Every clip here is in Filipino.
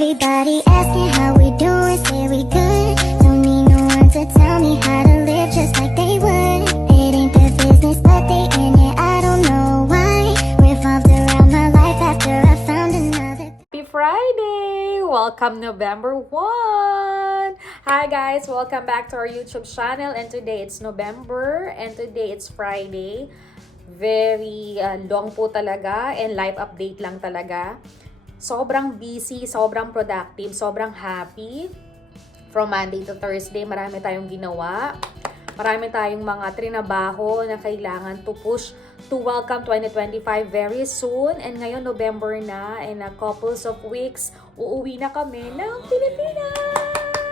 Everybody asking how we doing, say we good. Don't need no one to tell me how to live just like they would. It ain't their business, but they in it, I don't know why. Revolved around my life after I found another. Happy Friday! Welcome November 1! Hi guys! Welcome back to our YouTube channel, and today it's November and today it's Friday. Very long po talaga and live update lang talaga. Sobrang busy, sobrang productive, sobrang happy. From Monday to Thursday, marami tayong ginawa. Marami tayong mga trinabaho na kailangan to push to welcome 2025 very soon. And ngayon, November na, in a couples of weeks, uuwi na kami ng Pilipinas!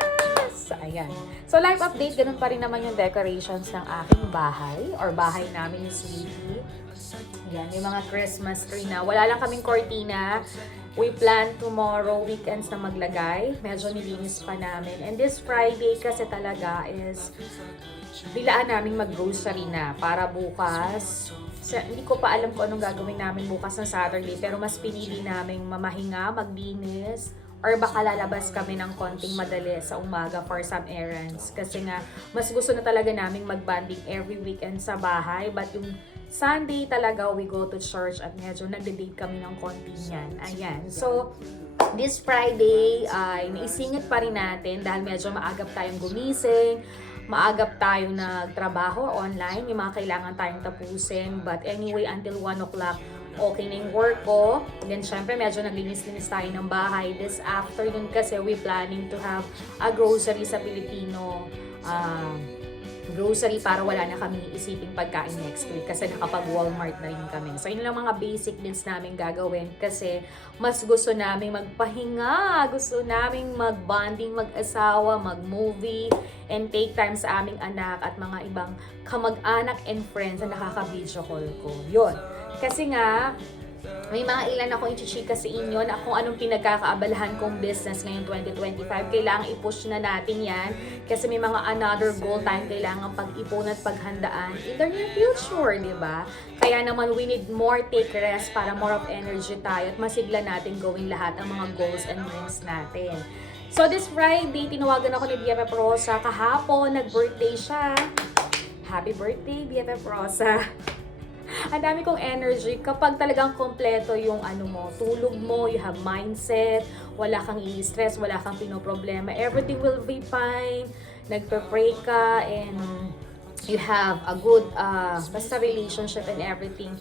Ayan. So, live update, ganun pa rin naman yung decorations ng aking bahay or bahay namin ni Sweetie. Ayan, yung mga Christmas tree na. Wala lang kaming cortina. We plan tomorrow, weekends na maglagay. Medyo nilinis pa namin. And this Friday kasi talaga is bilaan namin mag-grocery na para bukas. Hindi ko pa alam kung anong gagawin namin bukas ng Saturday, pero mas pinili namin mamahinga, maglinis, or baka lalabas kami ng konting madali sa umaga for some errands. Kasi nga, mas gusto na talaga namin mag-bonding every weekend sa bahay. But yung Sunday talaga, we go to church at medyo nagde-date kami ng konti niyan. Ayan. So, this Friday, naisingit pa rin natin dahil medyo maagap tayong gumising. Maagap tayo nagtrabaho online. May mga kailangan tayong tapusin. But anyway, until 1 o'clock, okay na yung work ko. Then, syempre, medyo naglinis-linis tayo ng bahay. This afternoon kasi, we planning to have a grocery sa Pilipino grocery para wala na kami isiping pagkain next week kasi nakapag-Walmart na rin kami. So, yun lang mga basic needs namin gagawin kasi mas gusto namin magpahinga, gusto namin mag-bonding, mag-asawa, mag-movie, and take time sa aming anak at mga ibang kamag-anak and friends na nakaka-video call ko. Yun. Kasi nga, may mga ilan akong i-chika sa inyo na kung anong pinagkakaabalahan kong business ngayong 2025. Kailangan i-push na natin yan kasi may mga another goal tayong kailangan pag-ipon at paghandaan in the near future, di ba? Kaya naman we need more take rest para more of energy tayo at masigla natin gawin lahat ang mga goals and dreams natin. So this Friday, tinawagan ako ni BFF Rosa. Kahapon, nag-birthday siya. Happy birthday, BFF Rosa! Ang dami kong energy kapag talagang kompleto yung tulog mo, you have mindset, wala kang i-stress, wala kang pinoproblema, everything will be fine, nagpe-pray ka, and you have a good basta relationship and everything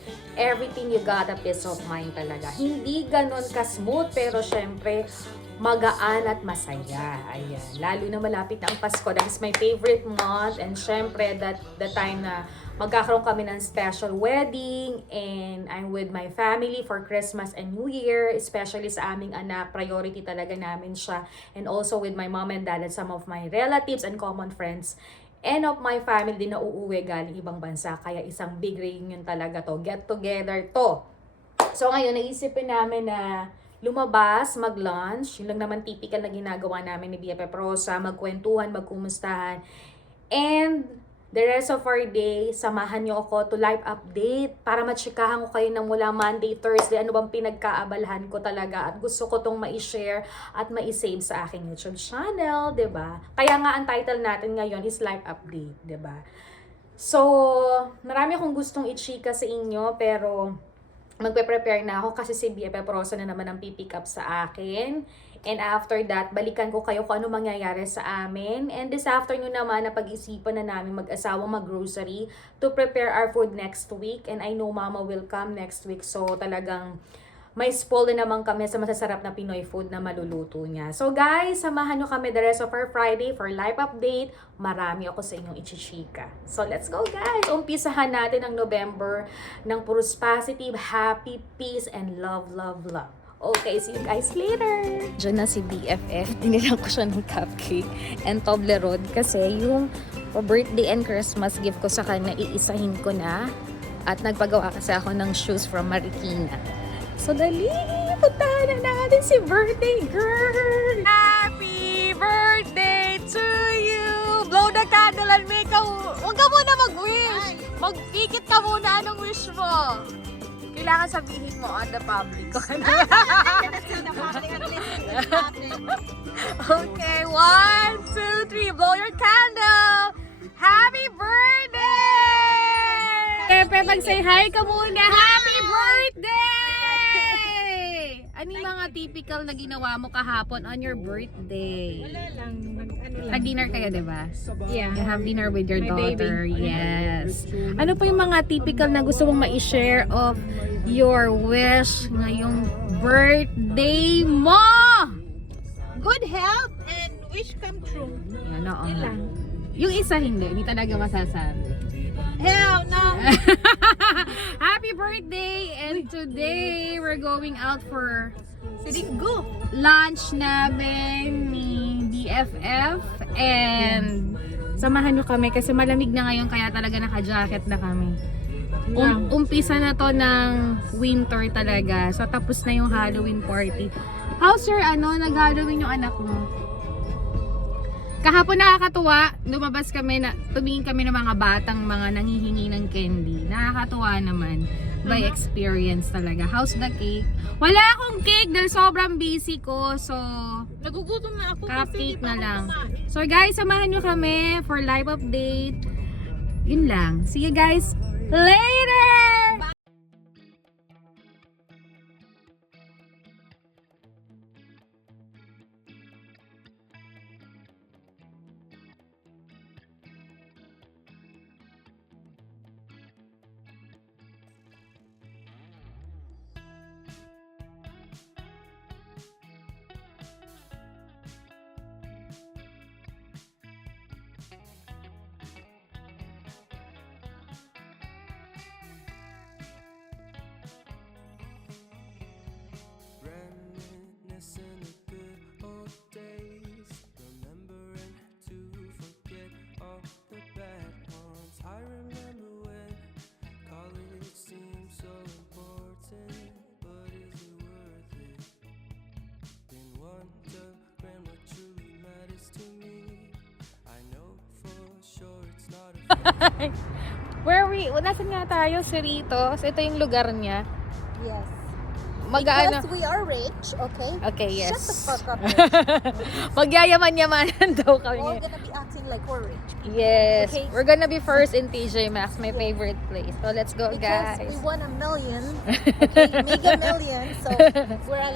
you got a peace of mind talaga. Hindi ganon ka-smooth, pero syempre, magaan at masaya. Ayan. Lalo na malapit na ang Pasko. That is my favorite month. And syempre, the time na magkakaroon kami ng special wedding and I'm with my family for Christmas and New Year, especially sa aming anak. Priority talaga namin siya. And also with my mom and dad and some of my relatives and common friends. And of my family din na uuwi galing ibang bansa. Kaya isang big reunion talaga to. Get together to. So ngayon, naisipin namin na lumabas, mag-lunch. Yun lang naman typical na ginagawa namin ni BFF Rosa. Magkwentuhan, magkumustahan. And the rest of our day, samahan nyo ako to live update para matsikahan ko kayo ng mula Monday, Thursday, ano bang pinagkaabalahan ko talaga at gusto ko tong ma-share at ma-save sa aking YouTube channel, 'di ba? Kaya nga ang title natin ngayon is live update, 'di ba? So, marami akong gustong i-chika sa inyo pero magpe-prepare na ako kasi si BFF Rosa na naman ang pipick up sa akin. And after that, balikan ko kayo kung ano mangyayari sa amin. And this afternoon naman, napag-isipan na namin mag-asawa mag-grocery to prepare our food next week. And I know Mama will come next week. So talagang may spoil na naman kami sa masasarap na Pinoy food na maluluto niya. So guys, samahan nyo kami the rest of our Friday for live update. Marami ako sa inyong ichichika. So let's go guys! Umpisahan natin ang November ng puros positive, happy, peace, and love, love, love. Okay, see you guys later! Diyan na si BFF. Dinilang ko siya ng cupcake and Toblerone kasi yung birthday and Christmas gift ko sa kanya, iisahin ko na. At nagpagawa kasi ako ng shoes from Marikina. So dali, puntahan na natin si birthday girl! Happy birthday to you! Blow the candle and make a... Huwag ka muna mag-wish! Mag-ikit ka muna, anong wish mo? Kailangan sabihin mo on the public. Okay, 1, 2, 3. Blow your candle! Happy birthday! Pepe, pag-say hi ka muna. Happy birthday! Ano yung mga typical na ginawa mo kahapon on your birthday? Wala lang. Ano lang. Nag-dinner kayo, di ba? Yeah. You have dinner with your My daughter. baby. Yes. Ano pa yung mga typical na gusto mong ma-share of your wish ngayong birthday mo? Good health and wish come true. Yan, oo Yun nga. lang. Yung isa hindi talaga masasabi. Hell no! Happy birthday! And today, we're going out for Siringgo. lunch namin ni BFF and samahan nyo kami kasi malamig na ngayon kaya talaga naka-jacket na kami. Umpisa na to ng winter talaga. So tapos na yung Halloween party. How's your nag-Halloween yung anak mo? Kahapon nakakatuwa, lumabas kami tumingin kami ng mga batang mga nanghihingi ng candy. Nakakatuwa naman by experience talaga. How's the cake? Wala akong cake dahil sobrang busy ko. So, Nagugutom na ako cupcake kasi na hindi pa lang. ako kumain. So guys, samahan nyo kami for live update. Yun lang. See you guys later! Reminiscing of good old days, remembering to forget all the bad ones. I remember when college seemed so important, but is it worth it? Been wondering what truly matters to me. I know for sure it's not a Nasaan nga tayo? Cerritos. Ito yung lugar niya. Yes. Mag-ano? Because we are rich, okay? Okay, yes. Shut the fuck up. Magyayaman-yamanan daw We're all kami. gonna be acting like we're rich. Yes. Okay. We're gonna be first in TJ Maxx, my favorite place. So let's go, Because guys. we won $1 million. Okay? Mega million. So, we're a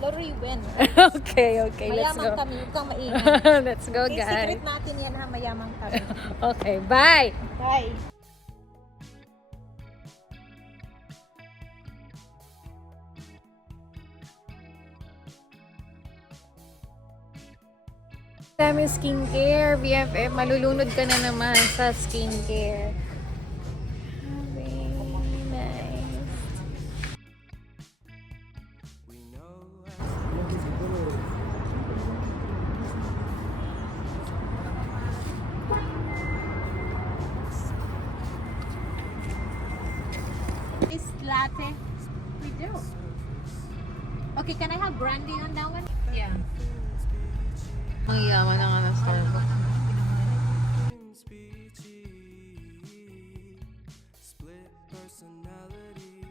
lottery winner. Okay, let's Mayaman go. kami. Huwag kang maingay. Let's go, Okay, guys. secret natin yan ha. Mayaman kami. Okay, bye! Bye. Dami skincare, BFF. Malulunod ka na naman sa skincare. Very nice. we know. Is latte? We do. Okay, can I have brandy on that one? Yeah. Ang yaman na nga ng Starbucks. Split personality.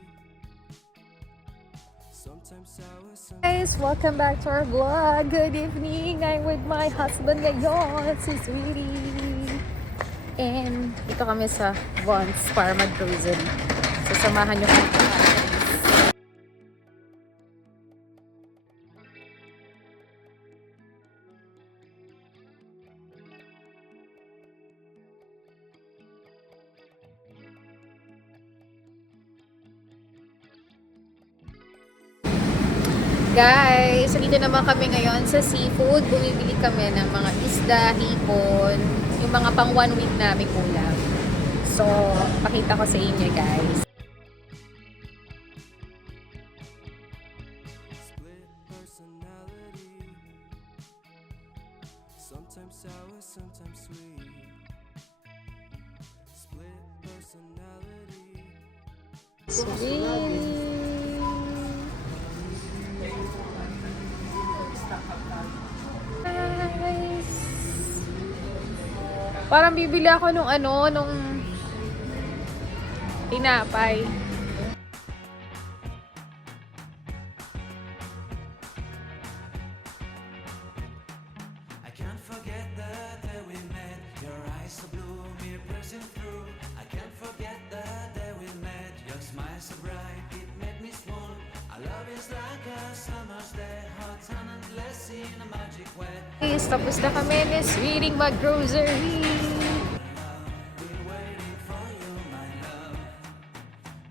Sometimes sour, sometimes Guys, welcome back to our vlog. Good evening. I'm with my husband ngayon, si Sweetie. And dito kami sa Vons para mag-grocery. So, samahan nyo kami. Guys, dito naman kami ngayon sa seafood. Bumibili kami ng mga isda, hipon, yung mga pang 1 week namin ulam. So, pakita ko sa inyo, guys. split personality. Sometimes sour, sometimes sweet. Split personality. Sweet. Guys. Parang bibili ako nung tinapay. pressing through. I can't forget the day we met. Your smile so bright, it made me swoon. Our love is like a summer's day, hot and endless in a magic way. Guys, tapos na kami ni Sweeting mag-grocery. Been waiting for you, my love.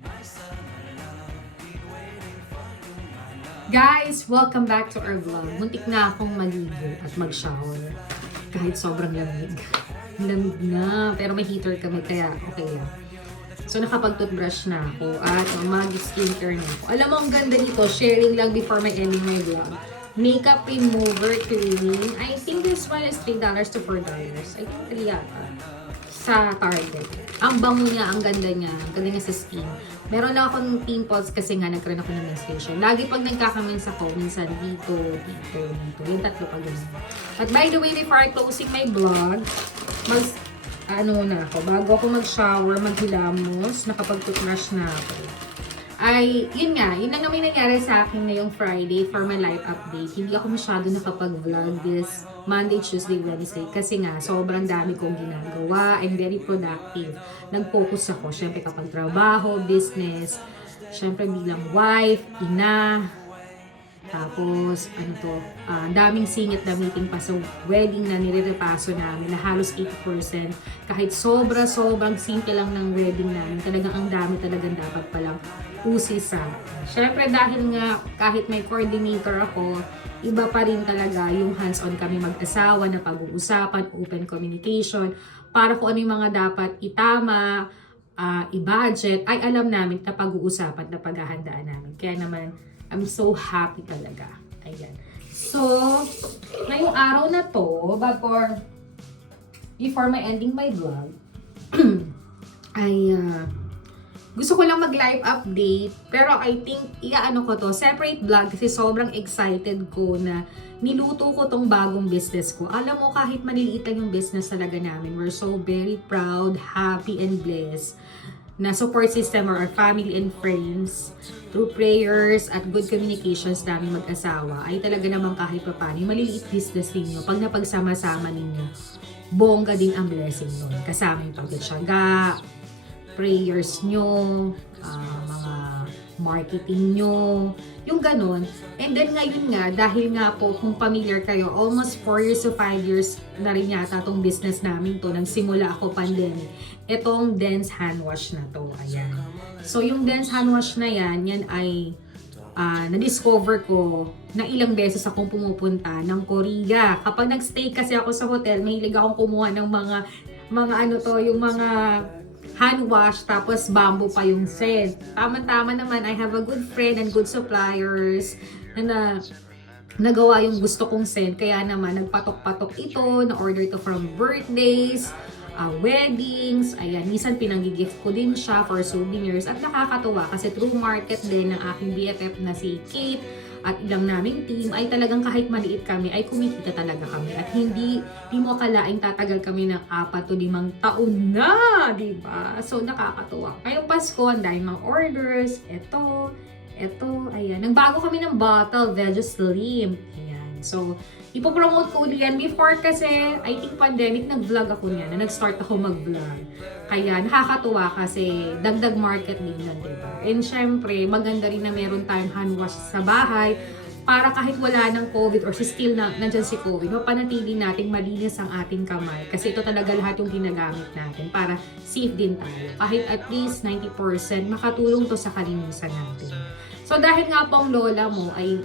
My summer love. Been waiting for you, my love. Guys, welcome back to our vlog. Muntik na akong maligo at mag-shower. Kahit sobrang lamig. Lamig na. Pero may heater kami, kaya okay yan. So, nakapag-toothbrush na ako at mag-skincare na ako. Alam mo, ang ganda nito. Sharing lang before my ending my vlog. Makeup remover cream. I think this one is $3 to $4. I think 3 yata. Sa Target. Ang bango niya, ang ganda niya. Ang ganda niya sa skin. Meron lang akong pimples kasi nga nagkaroon ako ng menstruation. Lagi pag nagkakamins ako, minsan dito. Yung tatlo pa ganun. But by the way, before I closing my vlog, bago ako mag-shower, maghilamos, nakapag-toothbrush na ako. Yun lang naman nangyari sa akin ngayong Friday for my life update. Hindi ako masyado nakapag-vlog this Monday, Tuesday, Wednesday kasi nga sobrang dami kong ginagawa and very productive. Nag-focus ako, syempre kapag trabaho, business, syempre bilang wife, ina, tapos daming singit na meeting pa sa wedding na nire-repaso namin na halos 80%. Kahit sobrang simple lang ng wedding namin, talagang ang dami talagang dapat palang usisa. Syempre dahil nga kahit may coordinator ako, iba pa rin talaga yung hands-on kami mag-asawa na pag-uusapan, open communication, para kung ano yung mga dapat itama, i-budget, ay alam namin na pag-uusapan na paghahandaan namin. Kaya naman, I'm so happy talaga. Ayan. So, ngayong araw na to, before my ending my vlog, gusto ko lang mag-live update, pero I think separate vlog kasi sobrang excited ko na niluto ko tong bagong business ko. Alam mo, kahit maliliit lang yung business talaga namin, we're so very proud, happy, and blessed na support system or our family and friends through prayers at good communications namin mag-asawa ay talaga naman kahit pa paano yung maliliit business ninyo, pag napagsama-sama ninyo, bongga din ang blessing nun. Kasama yung pagtitsaga, prayers nyo, mga marketing nyo, yung ganun. And then ngayon nga, dahil nga po, kung familiar kayo, almost 4 years to 5 years na rin yata tong business namin to, nagsimula ako pandemic. Itong Dance Hand Wash na to, ayan. So yung Dance Hand Wash na yan ay na-discover ko na ilang beses akong pumupunta ng Korea. Kapag nag-stay kasi ako sa hotel, mahilig akong kumuha ng mga yung mga hand wash, tapos bamboo pa yung scent. Tama-tama naman, I have a good friend and good suppliers na nagawa yung gusto kong scent. Kaya naman, nagpatok-patok ito, na-order ito from birthdays, weddings, ayan, minsan pinang-gift ko din siya for souvenirs. At nakakatuwa kasi through market din ng aking BFF na si Kate at ilang naming team ay talagang kahit maliit kami ay kumikita talaga kami at hindi mo akalaing tatagal kami ng 4 to 5 taon na, diba? So nakakatuwa. Ngayong Pasko, ang dahil mga orders, eto, ayan. Nagbago kami ng bottle, Veggie Slim. Ayan. So, ipopromote ko ulit yan. Before kasi, I think pandemic, nag-vlog ako niyan. Nag-start ako mag-vlog. Kaya nakakatuwa kasi dagdag market din yan, diba? And syempre, maganda rin na meron tayong hand wash sa bahay para kahit wala ng COVID or still nandyan si COVID, mapanatili natin malinis ang ating kamay. Kasi ito talaga lahat yung ginagamit natin para safe din tayo. Kahit at least 90% makatulong to sa kalinisan natin. So dahil nga po ang lola mo ay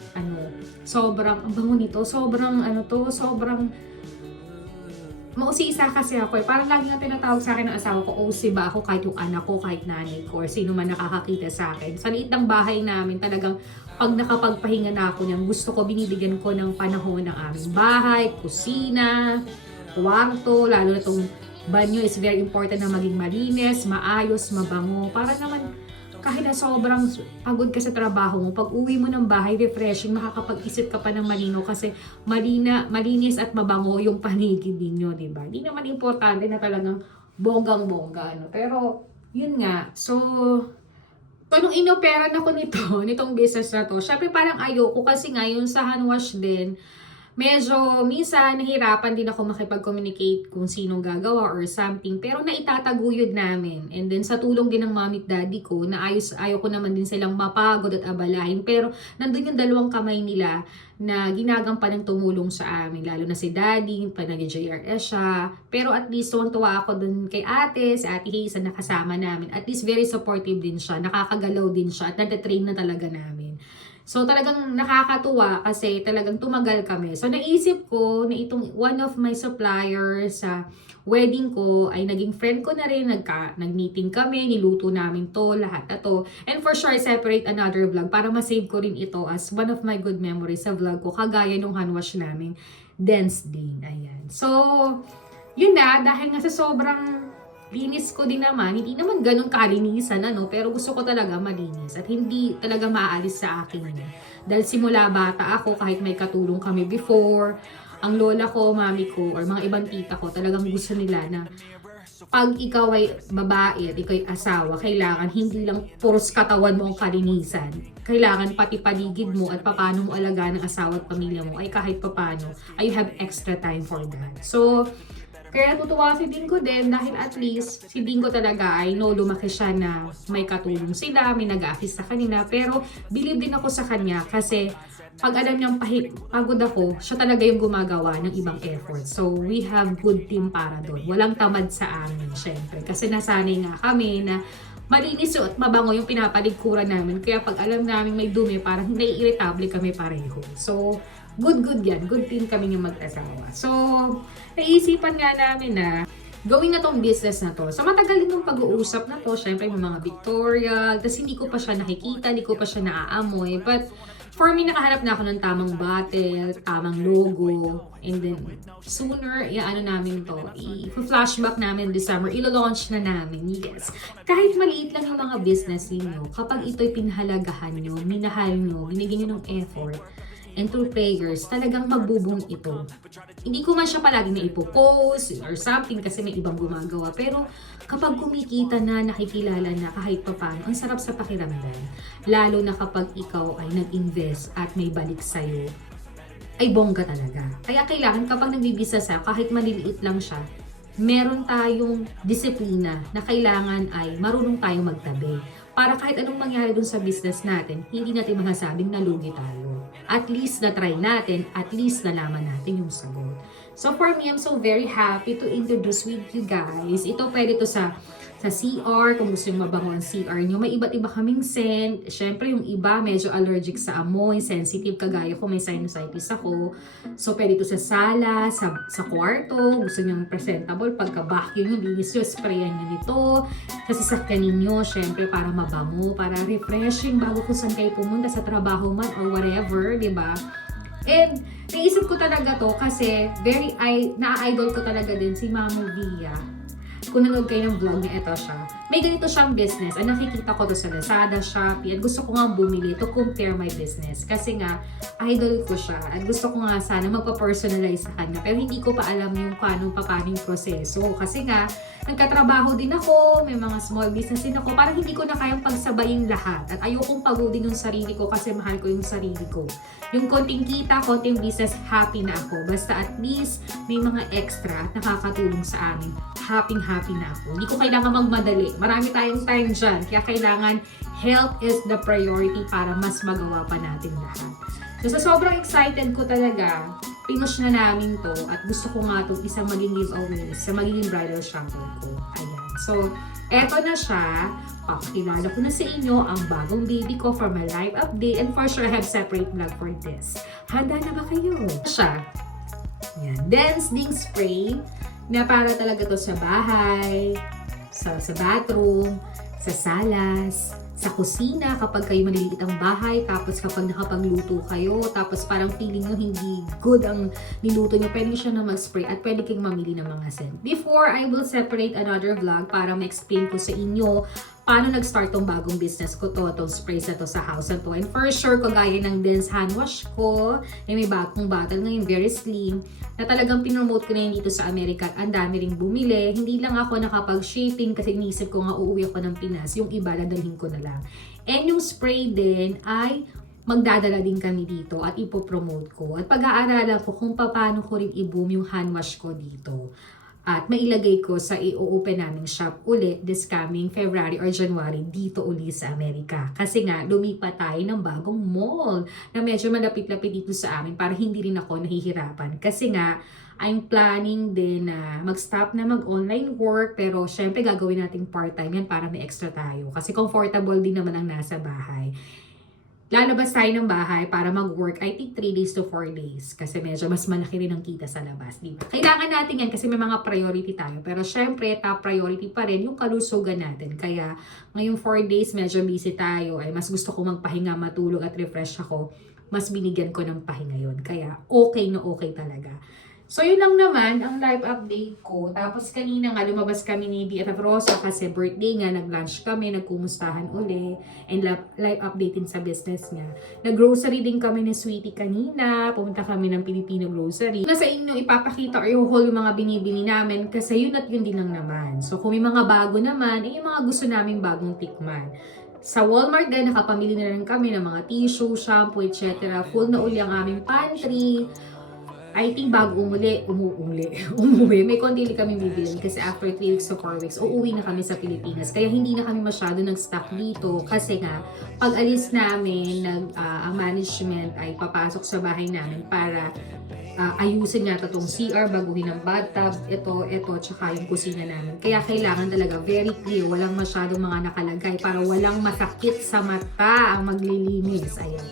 sobrang, ang bango nito, sobrang mausisa kasi ako eh. Parang lagi nga tinatawag sa akin ng asawa ko, OC ba ako kahit yung anak ko, kahit nanay ko, or sino man nakakakita sa akin. Sa liit ng bahay namin, talagang pag nakapagpahinga na ako niyan, gusto ko, binibigyan ko ng panahon ng aming bahay, kusina, kwarto, lalo na itong banyo is very important na maging malinis, maayos, mabango. Para naman, kahit na sobrang pagod ka sa trabaho mo, pag uwi mo ng bahay, refreshing, makakapag-isip ka pa ng malino kasi malinis at mabango yung paligid ninyo, diba? Hindi naman importante na talagang bonggang-bongga, Pero, yun nga. So, nung inoperan ako nitong business na to, syempre parang ayoko kasi nga yung sa hand wash din, medyo minsan nahirapan din ako makipag-communicate kung sinong gagawa or something, pero naitataguyod namin. And then sa tulong din ng mommy at daddy ko, na ayaw ko naman din silang mapagod at abalahin, pero nandun yung dalawang kamay nila na ginagampan ng tumulong sa amin, lalo na si daddy, pa nag-JRS siya. Pero at least tuwang-tuwa ako dun kay ate, si ate Hazel na kasama namin. At least very supportive din siya, nakakagalaw din siya at natatrain na talaga namin. So talagang nakakatuwa kasi talagang tumagal kami. So naisip ko na itong one of my suppliers sa wedding ko ay naging friend ko na rin. Nag-meeting kami, niluto namin to, lahat na to. And for sure, I separate another vlog para masave ko rin ito as one of my good memories sa vlog ko. Kagaya nung handwash namin, dance din. Ayan. So, yun na, dahil nga sa sobrang linis ko din naman, hindi naman ganun kalinisan, pero gusto ko talaga malinis at hindi talaga maaalis sa akin. Dahil simula bata ako, kahit may katulong kami before, ang lola ko, mami ko, or mga ibang tita ko, talagang gusto nila na pag ikaw ay babae at ikaw ay asawa, kailangan hindi lang puros katawan mo ang kalinisan. Kailangan pati paligid mo at paano mo alagaan ang asawa at pamilya mo ay kahit papano, ay you have extra time for that. So, kaya tutuwa si Dingo din dahil at least si Dingo talaga ay lumaki siya na may katulong sila, may nag-a-assist sa kanila. Pero believe din ako sa kanya kasi pag alam niyang pagod ako, siya talaga yung gumagawa ng ibang effort. So we have good team para doon. Walang tamad sa amin, syempre. Kasi nasanay nga kami na malinis at mabango yung pinapaliguran namin. Kaya pag alam namin may dumi, parang naiirritable kami pareho. So, good yan. Good team kami yung mag-asawa. So, naisipan nga namin na gawin na tong business na to. So, matagal din yung pag-uusap na to. Siyempre, may mga Victoria. Tapos, hindi ko pa siya nakikita. Hindi ko pa siya naaamoy. But, for me, nakahanap na ako ng tamang bottle, tamang logo. And then, sooner, namin to. I-flashback namin this summer. Ilo-launch na namin. Yes. Kahit maliit lang yung mga business ninyo, kapag ito'y pinahalagahan nyo, minahal nyo, binigyan nyo ng effort, and through prayers, talagang magbubong ito. Hindi ko man siya palagi na ipopost or something kasi may ibang gumagawa. Pero kapag kumikita na, nakikilala na kahit papaano, ang sarap sa pakiramdam. Lalo na kapag ikaw ay nag-invest at may balik sa'yo, ay bongga talaga. Kaya kailangan kapag nag-business sa'yo, kahit maliliit lang siya, meron tayong disiplina na kailangan ay marunong tayong magtabi. Para kahit anong mangyari dun sa business natin, hindi natin masasabing nalugi tayo. At least na-try natin, at least nalaman natin yung sagot. So for me, I'm so very happy to introduce with you guys. Ito pwede to sa CR, kung gusto nyo mabango ang CR nyo. May iba't iba kaming scent. Siyempre, yung iba medyo allergic sa amoy, sensitive, kagaya ko, may sinusitis ako. So, pwede ito sa sala, sa kwarto. Gusto nyo presentable, pagka-vacuum nyo, linis nyo, sprayan nyo nito. Sa sasakyan ninyo, siyempre, para mabango, para refreshing bago kung saan kayo pumunta sa trabaho man or whatever, di ba? And, naisip ko talaga to kasi na-idol ko talaga din si Mama Via. Kung nanood kayo ng vlog niya, ito siya. May ganito siyang business. Ang nakikita ko to sa Lazada, Shopee. At gusto ko nga bumili to compare my business. Kasi nga, idol ko siya. At gusto ko nga sana magpa-personalize sa kanya. Pero hindi ko pa alam yung paano yung proseso. Kasi nga, nagkatrabaho din ako. May mga small business din ako. Parang hindi ko na kayang pagsabayin lahat. At ayokong pagodin yung sarili ko kasi mahal ko yung sarili ko. Yung konting kita, konting business, happy na ako. Basta at least may mga extra at nakakatulong sa amin. Happy na ako. Hindi ko kailangan magmadali. Marami tayong time dyan. Kaya kailangan health is the priority para mas magawa pa natin lahat. So sa sobrang excited ko talaga, pinush na namin to at gusto ko nga itong isang maging giveaway sa magiging bridal shower ko. Ayan. So, eto na siya. Pakilala ko na sa inyo ang bagong baby ko for my life update and for sure I have separate vlog for this. Handa na ba kayo? Siya. Yan. Dance Ding Spray na para talaga to sa bahay, sa bathroom, sa salas, sa kusina kapag kayo maliliit ang bahay, tapos kapag nakapagluto kayo, tapos parang feeling nyo hindi good ang niluto nyo, pwede siya na mag-spray at pwede kayong mamili ng mga scent. Before, I will separate another vlog para ma-explain ko sa inyo paano nag-start tong bagong business ko tong sprays na to sa house na to. And for sure, kagaya ng Dance hand wash ko, may bagong bottle ngayon, very slim, na talagang pinromote ko na yun dito sa Amerika. Ang dami ring bumili. Hindi lang ako nakapag-shipping kasi inisip ko nga uuwi ako ng Pinas. Yung iba, dadalhin ko na lang. And yung spray din ay magdadala din kami dito at ipopromote ko. At pag-aaralan ko kung paano ko rin i-boom yung hand wash ko dito. At mailagay ko sa i-open naming shop uli this coming February or January dito uli sa Amerika. Kasi nga, lumipat tayo ng bagong mall na medyo malapit-lapit dito sa amin para hindi rin ako nahihirapan. Kasi nga, I'm planning din na mag-stop na mag-online work pero syempre gagawin natin part-time yan para may extra tayo. Kasi comfortable din naman ang nasa bahay. Lalabas tayo ng bahay para mag-work, I think 3 days to 4 days. Kasi medyo mas malaki rin ang kita sa labas, di ba? Kailangan natin yan kasi may mga priority tayo. Pero syempre, top priority pa rin yung kalusugan natin. Kaya ngayong 4 days, medyo busy tayo. Ay mas gusto ko magpahinga, matulog at refresh ako. Mas binigyan ko ng pahinga yun. Kaya okay na okay talaga. So, yun lang naman ang live update ko. Tapos, kanina nga, lumabas kami ni BFF Rosa kasi birthday nga, nag-lunch kami, nagkumustahan uli, and live update din sa business niya. Nag-grocery din kami ni Sweetie kanina, pumunta kami ng Filipino grocery. Nasa inyo ipapakita or i-haul yung mga binibili namin kasi yun at yun din lang naman. So, kung may mga bago naman, yung mga gusto namin bagong tikman. Sa Walmart din, nakapamili na rin kami ng mga tissue, shampoo, etc. Full na uli ang aming pantry. I think bago umuwi, may konti kami bibilin kasi after 3 weeks to 4 weeks, uuwi na kami sa Pilipinas. Kaya hindi na kami masyado nag-stock dito kasi nga, pag alis namin, ang management ay papasok sa bahay namin para ayusin nga itong CR, baguhin ang bathtub, ito, tsaka yung kusina namin. Kaya kailangan talaga very clear, walang masyadong mga nakalagay para walang masakit sa mata ang maglilinis. Ayan.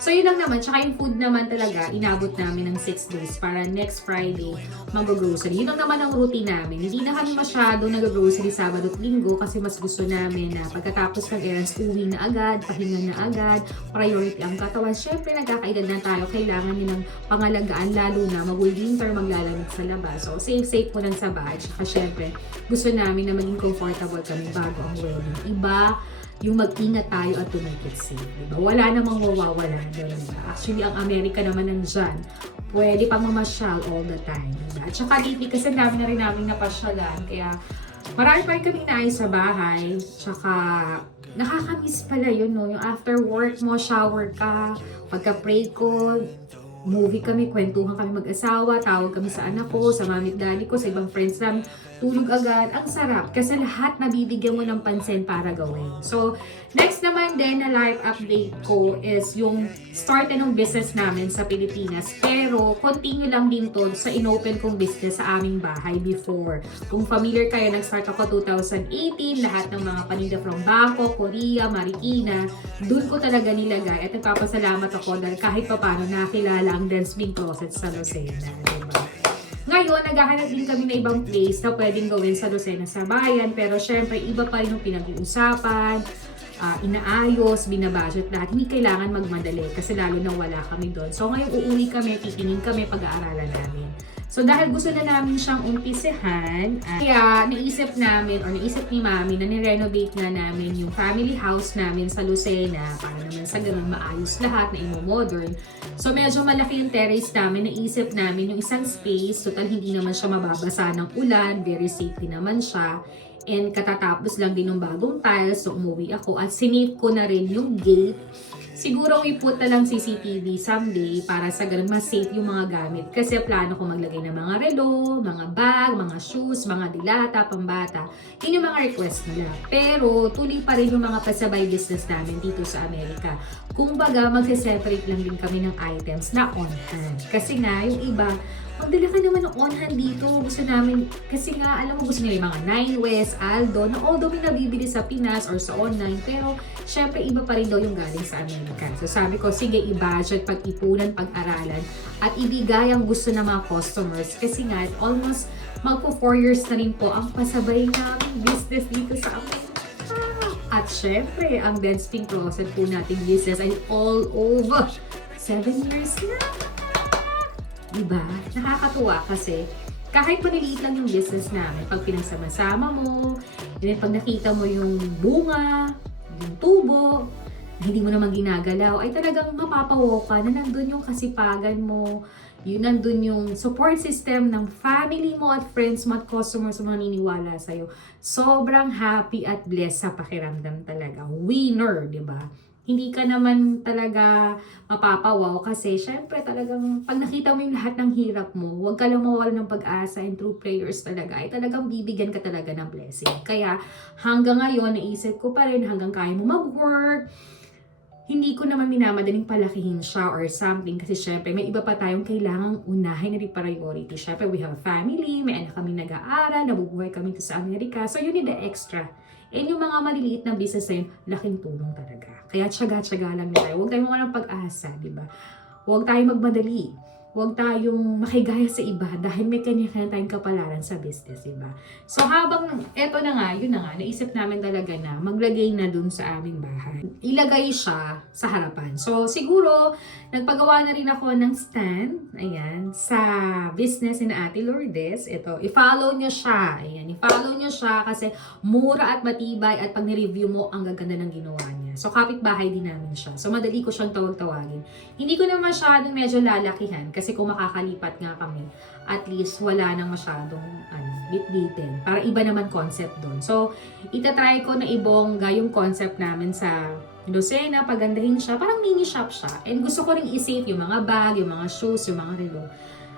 So, yun lang naman. Tsaka yung food naman talaga, inabot namin ng 6 days para next Friday mag-grocery. Yun lang naman ang routine namin. Hindi na kami masyado nag-grocery Sabado at Linggo kasi mas gusto namin na pagkatapos ng errands, uwi na agad, pahinga na agad, priority ang katawan. Siyempre, nagkakaedad na tayo. Kailangan din ng pangalagaan, lalo na mag-winter, maglalamig sa labas. So, safe po lang sa bahay. Tsaka syempre, gusto namin na maging comfortable kami bago ang wedding. Iba, yung mag-ingat tayo at tumikit safe. Diba? Wala namang mawawala doon. Diba? Actually, ang Amerika naman nandyan. Pwede pang mamasyal all the time. Diba? At saka lately, kasi dami na rin namin napasyalan. Kaya marami pa rin kami inaayos sa bahay. Tsaka nakakamiss pala yun, no? Yung after work mo, shower ka, pagka-pray ko, movie kami, kwentuhan kami mag-asawa, tawag kami sa anak ko, sa mami at daddy ko, sa ibang friends namin, tulog agad. Ang sarap kasi lahat nabibigyan mo ng pansin para gawin. So, next naman din na live update ko is yung start na ng business namin sa Pilipinas. Pero, continue lang din to sa inopen kong business sa aming bahay before. Kung familiar kayo, nag-start ako 2018, lahat ng mga paninda from Bangkok, Korea, Marikina, dun ko talaga nilagay at nagpapasalamat ako dahil kahit papano nakilala ang Dance Big Closet sa Lucena. Diba? Ngayon, naghahanap din kami na ibang place na pwedeng gawin sa Lucena sa bayan. Pero syempre, iba pa rin yung pinag-uusapan, inaayos, binabudget lahat. Hindi kailangan magmadali kasi lalo na wala kami doon. So ngayon, uuwi kami, titingin kami, pag-aaralan namin. So dahil gusto na namin siyang umpisehan, kaya naisip namin or naisip ni Mami na ni-renovate na namin yung family house namin sa Lucena para naman sa ganun maayos lahat na imo-modern. So medyo malaki yung terrace namin, naisip namin yung isang space, total hindi naman siya mababasa ng ulan, very safety naman siya. And katatapos lang din ng bagong tiles, so umuwi ako at sinave ko na rin yung gate. Siguro iput na lang CCTV someday para sa ganun mas safe yung mga gamit. Kasi plano ko maglagay ng mga relo, mga bag, mga shoes, mga dilata, pambata. Yun yung mga request nila. Pero tuloy pa rin yung mga pasabay business namin dito sa Amerika. Kung baga, magse-separate lang din kami ng items na on hand. Kasi nga, yung iba, magdala ka naman ng on hand dito. Gusto namin, kasi nga, alam mo, gusto nila yung mga 9 West, Aldo, na although may nabibili sa Pinas or sa online, pero syempre, iba pa rin daw yung galing sa Amerika. So sabi ko, sige, i-budget, pag-ipunan, pag-aralan, at ibigay ang gusto ng mga customers. Kasi nga, almost magpo 4 years na rin po ang pasabay namin business dito sa Amerika. At syempre, ang Dance Pink Closet po natin business ay all over 7 years na. Diba? Nakakatuwa kasi kahit maliliit lang yung business namin, pag pinagsama-sama mo, and then pag nakita mo yung bunga, yung tubo, na hindi mo naman ginagalaw, ay talagang mapapawo ka na nandun yung kasipagan mo, yun nandun yung support system ng family mo at friends mo at customers mo naniniwala sa'yo. Sobrang happy at blessed sa pakiramdam talaga. Winner, di ba? hindi ka naman talaga mapapawaw kasi syempre talagang pag nakita mo yung lahat ng hirap mo, huwag ka lang mawala ng pag-asa, and true prayers talaga ay talagang bibigyan ka talaga ng blessing. Kaya hanggang ngayon, naisip ko pa rin hanggang kaya mo mag-work, hindi ko naman minamadaling palakihin siya or something kasi syempre may iba pa tayong kailangang unahin na priority. Syempre we have family, may anak kami nag-aaral, nabubuhay kami sa Amerika, so you need the extra. And yung mga maliliit na business na yun, laking tulong talaga. Kaya tsaga-tsaga lang tayo. Huwag tayong mawalang pag-asa, di ba? Huwag tayong magmadali. Huwag tayong makigaya sa iba dahil may kanya-kanya tayong kapalaran sa business, di ba? So habang eto na nga, yun na nga, naisip namin talaga na maglagay na dun sa aming bahay. Ilagay siya sa harapan. So siguro, nagpagawa na rin ako ng stand, ayan, sa business ni Ate Lourdes. Ito, i-follow nyo siya. Ayan, i-follow nyo siya kasi mura at matibay at pag ni-review mo, ang gaganda ng ginawa niya. So kapitbahay din namin siya. So madali ko siyang tawag-tawagin. Hindi ko na masyadong medyo lalakihan kasi kung makakalipat nga kami, at least wala nang masyadong bit-bitin. Para iba naman concept doon. So, itatry ko na ibongga yung concept namin sa Lucena, pagandahin siya, parang mini shop siya. And gusto ko rin i-save yung mga bag, yung mga shoes, yung mga relo.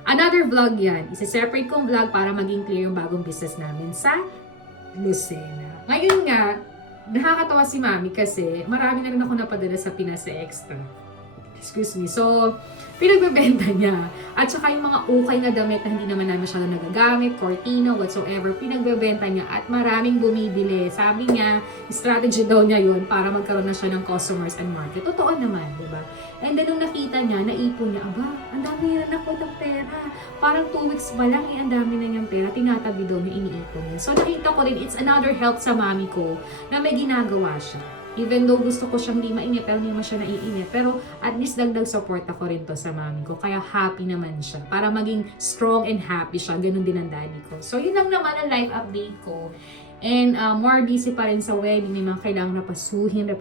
Another vlog yan. Isa-separate kong vlog para maging clear yung bagong business namin sa Lucena. Ngayon nga, nakakatawa si Mami kasi marami na rin ako napadala sa Pinas sa Extra. Excuse me. So, pinagbebenta niya. At saka yung mga ukay na damit na hindi naman namin masyadong nagagamit, cortina, whatsoever, pinagbebenta niya at maraming bumibili. Sabi niya, strategy daw niya yun para magkaroon na siya ng customers and market. Totoo naman, di ba? And then nung nakita niya, naipon niya, aba, ang dami na ako ng pera. Parang 2 weeks pa lang ang dami na niyang pera. Tinatabi daw niya, iniipon niya. So nakita ko rin, it's another help sa mami ko na may ginagawa siya. Even though gusto ko siyang di mainit, pero hindi naman siya naiinit. Pero at least dagdag support ako rin to sa mami ko. Kaya happy naman siya. Para maging strong and happy siya. Ganun din ang daddy ko. So yun lang naman ang life update ko. And more busy pa rin sa wedding. May mga kailangan napasuhin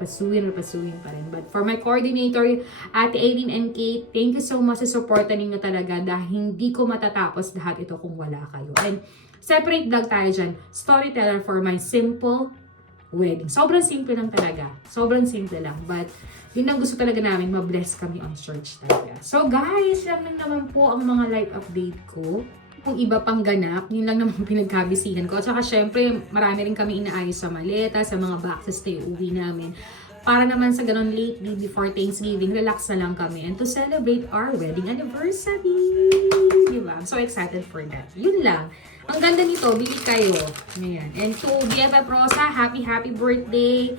pa rin. But for my coordinator, Ate Aileen and Kate, thank you so much sa supportan ninyo talaga. Dahil hindi ko matatapos lahat ito kung wala kayo. And separate vlog tayo dyan. Storyteller for my simple wedding. Sobrang simple lang talaga. Sobrang simple lang. But, yun ang gusto talaga namin, ma-bless kami on church talaga. So guys, yan lang naman po ang mga live update ko. Kung iba pang ganap, yun lang naman pinagkabisihan ko. At saka syempre, marami rin kami inaayos sa maleta, sa mga boxes na iuwi namin. Para naman sa ganun lately, before Thanksgiving, relax na lang kami. And to celebrate our wedding anniversary. Diba? I'm so excited for that. Yun lang. Ang ganda nito, bili kayo. Ayan. And to BFF Rosa, happy birthday.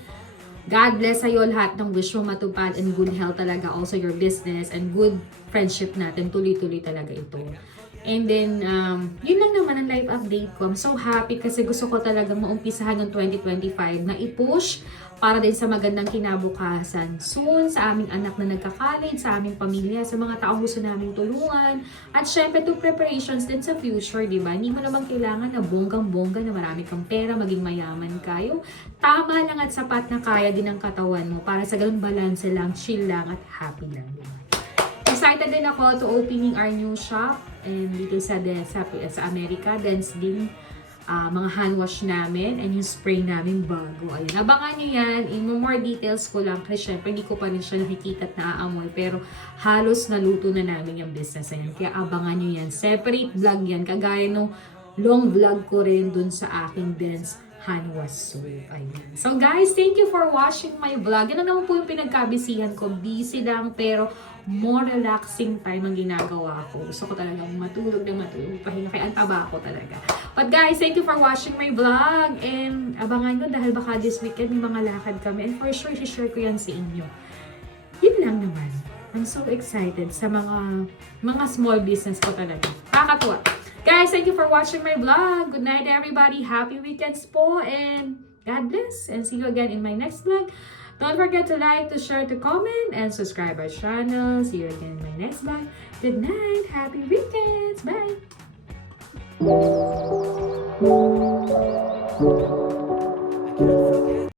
God bless sa'yo lahat ng wish mo matupad and good health talaga. Also your business and good friendship natin. Tuloy-tuloy talaga ito. And then, yun lang naman ang live update ko. I'm so happy kasi gusto ko talagang maumpisahan yung 2025 na i-push para din sa magandang kinabukasan. Soon, sa aming anak na nagka-college, sa aming pamilya, sa mga taong gusto naming tulungan. At syempre, to preparations din sa future, di ba? Hindi mo naman kailangan na bonggang-bongga na marami kang pera, maging mayaman kayo. Tama lang at sapat na kaya din ang katawan mo para sa ganun balance lang, chill lang at happy lang. Di ba? Excited din ako to opening our new shop and dito sa Amerika, dance din. Mga hand wash namin and yung spray namin bago. Ayun, abangan nyo yan. In more details ko lang kasi syempre hindi ko pa rin siya nakikita at naaamoy pero halos naluto na namin yung business na yan. Kaya abangan nyo yan. Separate vlog yan. Kagaya nung long vlog ko rin dun sa aking dance hand wash. So, ayan. So guys, thank you for watching my vlog. Yan naman po yung pinagkabisihan ko. Busy lang pero more relaxing time ang ginagawa ko. Gusto ko talagang matulog na matulog. Pahinga kaya ang taba ko talaga. But guys, thank you for watching my vlog. And abangan nyo dahil baka this weekend may mga lakad kami. And for sure, share ko yan sa inyo. Yun lang naman. I'm so excited sa mga small business ko talaga. Kakatuwa. Guys, thank you for watching my vlog. Good night everybody. Happy weekends po. And God bless. And see you again in my next vlog. Don't forget to like, to share, to comment, and subscribe our channel. See you again in my next vlog. Good night. Happy weekends. Bye.